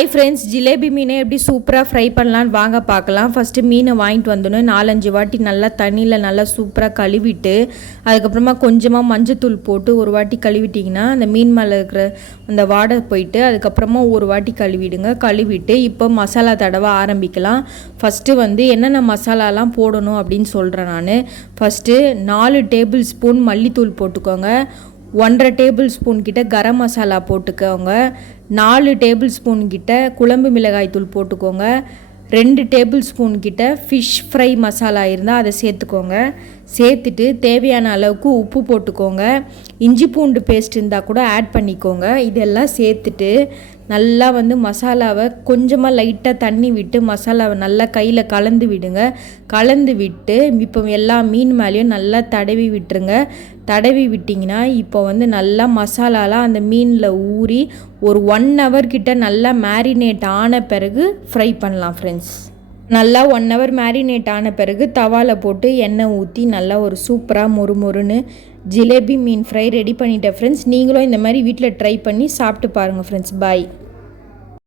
Hi friends jalebi மீனை எப்படி சூப்பராக ஃப்ரை பண்ணலான்னு வாங்க பார்க்கலாம். ஃபஸ்ட்டு மீனை வாங்கிட்டு வந்தோன்னே நாலஞ்சு வாட்டி நல்லா தண்ணியில் நல்லா சூப்பராக கழுவிட்டு அதுக்கப்புறமா கொஞ்சமாக மஞ்சத்தூள் போட்டு ஒரு வாட்டி கழுவிட்டிங்கன்னா அந்த மீன் மேலே இருக்கிற அந்த வாடை போயிட்டு அதுக்கப்புறமா ஒரு வாட்டி கழுவிடுங்க. கழுவிட்டு இப்போ மசாலா தடவை ஆரம்பிக்கலாம். ஃபஸ்ட்டு வந்து என்னென்ன மசாலாலாம் போடணும் அப்படின்னு சொல்கிறேன் நான். ஃபஸ்ட்டு நாலு டேபிள் ஸ்பூன் மல்லித்தூள் போட்டுக்கோங்க. ஒன்றரை டேபிள் ஸ்பூன் கிட்ட கரம் மசாலா போட்டுக்கோங்க. நாலு டேபிள் ஸ்பூன் கிட்ட குழம்பு மிளகாய் தூள் போட்டுக்கோங்க. ரெண்டு டேபிள் ஸ்பூன் கிட்ட ஃபிஷ் ஃப்ரை மசாலா இருந்தால் அதை சேர்த்துக்கோங்க. சேர்த்துட்டு தேவையான அளவுக்கு உப்பு போட்டுக்கோங்க. இஞ்சி பூண்டு பேஸ்ட் இருந்தால் கூட ஆட் பண்ணிக்கோங்க. இதெல்லாம் சேர்த்துட்டு நல்லா வந்து மசாலாவை கொஞ்சமாக லைட்டாக தண்ணி விட்டு மசாலாவை நல்லா கையில் கலந்து விடுங்க. கலந்து விட்டு இப்போ எல்லா மீன் மேலேயும் நல்லா தடவி விட்டுருங்க. தடவி விட்டிங்கன்னா இப்போ வந்து நல்லா மசாலாலாம் அந்த மீனில் ஊறி ஒரு ஒன் ஹவர் கிட்ட நல்லா மேரினேட் ஆன பிறகு ஃப்ரை பண்ணலாம் ஃப்ரெண்ட்ஸ் நல்லா ஒன் ஹவர் மேரினேட் ஆன பிறகு தவாவில் போட்டு எண்ணெய் ஊற்றி நல்லா ஒரு சூப்பராக மொறு மொறுன்னு ஜிலேபி மீன் ஃப்ரை ரெடி பண்ணிட்டேன் ஃப்ரெண்ட்ஸ் நீங்களும் இந்த மாதிரி வீட்டில் ட்ரை பண்ணி சாப்பிட்டு பாருங்கள் ஃப்ரெண்ட்ஸ் பாய்